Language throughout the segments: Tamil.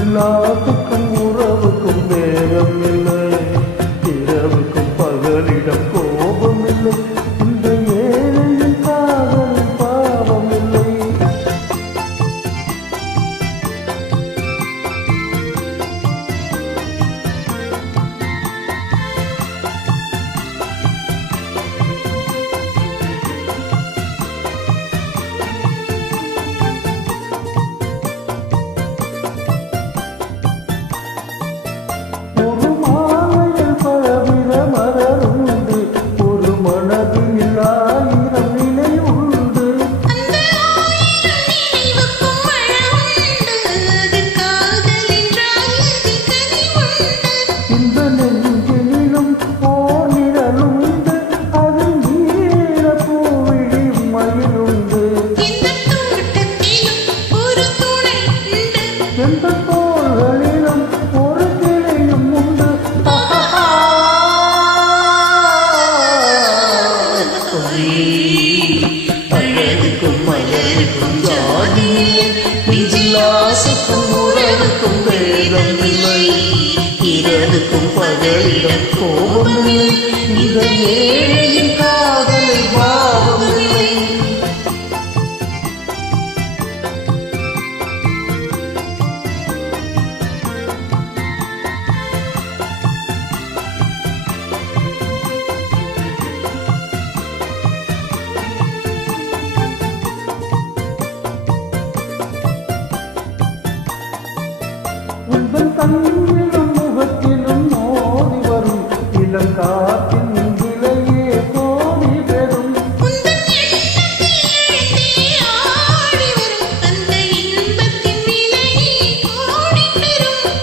எல்லாத்துக்கும் உறவுக்கும் நேரம் இல்லை, இரவுக்கும் பகலிடம் கோபம் இல்லை, இந்த ஏழையின் காதல் பாவம் இல்லை. அழகுக்கும் மலருக்கும் ஜாதியில்லை, நெஞ்சில் ஆசைக்கும் உறவுக்கும் வேதம் இல்லை, இரவுக்கும் பகலிடம் கோபம் இல்லை, இந்த ஏழையின் காதலை பாவம் இல்லை. உங்கள் கண்ணிலும் முகத்திலும் மோதி வரும் இளம் காற்றின் விலையே கோடி பெறும்.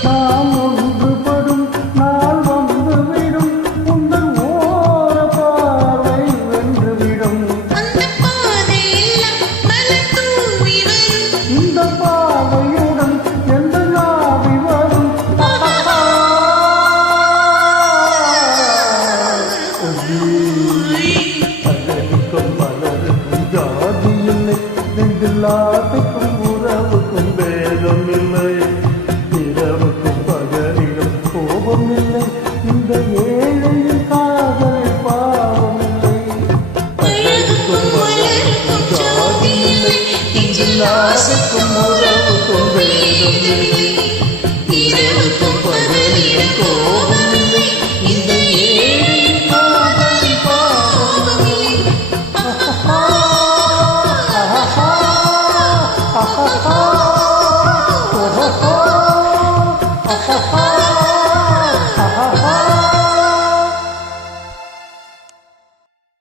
நாம் ஒன்றுபடும் நாள் வந்துவிடும், உங்கள் ஓர பார்வை வென்றுவிடும். இந்த பார்வையுடன் எந்த நாவி வரும். அழகுக்கும் மலருக்கும் ஜாதி இல்லை, நெஞ்சில்லாத்துக்கும் உறவுக்கும் வேதம் இல்லை, இரவுக்கும் பகலிடம் கோபம் இல்லை, இந்த ஏழையின் காதல் பாவம் இல்லை. அழகுக்கும் மலருக்கும் ஜாதி இல்லை, நெஞ்சில் ஆசைக்கும் உறவுக்கும் வேதம் இல்லை.